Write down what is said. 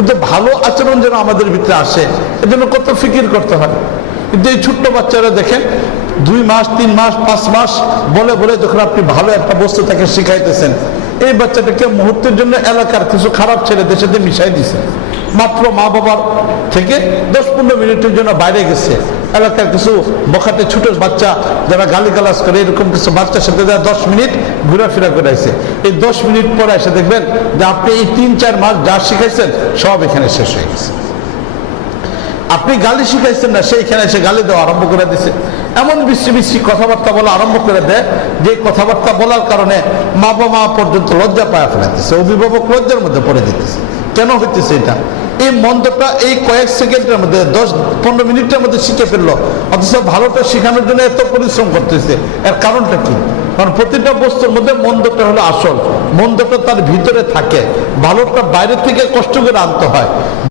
কিন্তু ভালো আচরণ যেন আমাদের ভিতরে আসে এজন্য কত ফিকির করতে হয়। কিন্তু এই ছোট্ট বাচ্চারা দেখেন 2 মাস 3 মাস 5 মাস বলে বলে যখন আপনি ভালো একটা বস্তু তাকে শিখাইতেছেন, এই বাচ্চাটাকে মুহূর্তের জন্য এলাকার কিছু খারাপ ছেলেদের সাথে মিশাই দিছে। মাত্র মা বাবার থেকে 10-15 মিনিটের জন্য বাইরে গেছে, এলাকার কিছু বখাটে ছোট বাচ্চা যারা গালিগালাজ করে এরকম কিছু বাচ্চার সাথে 10 মিনিট ঘোরাফেরা করে আসে। এই 10 মিনিট পরে এসে দেখবেন যে আপনি এই 3-4 মাস যা শিখাইছেন সব এখানে শেষ হয়ে গেছে। আপনি গালি শিখাইছেন না, সেইখানে এসে গালি দেওয়া আরম্ভ করে দিছে। এমন বিশ্রী বিশ্রী কথাবার্তা বলা আরম্ভ করে দেয় যে কথাবার্তা বলার কারণে মা বাবা পর্যন্ত লজ্জা পায়া ফেলাইতেছে, অভিভাবক লজ্জার মধ্যে পড়ে দিতেছে। কেন হইতেছে এটা? এই মন্দটা এই কয়েক সেকেন্ডের মধ্যে 10-15 মিনিটের মধ্যে শিখে ফেললো, অথচ ভালোটা শেখানোর জন্য এত পরিশ্রম করতেছে। এর কারণটা কি? কারণ প্রতিটা বস্তুর মধ্যে মন্দটা হলো আসল, মন্দটা তার ভিতরে থাকে, ভালোটা বাইরে থেকে কষ্ট করে আনতে হয়।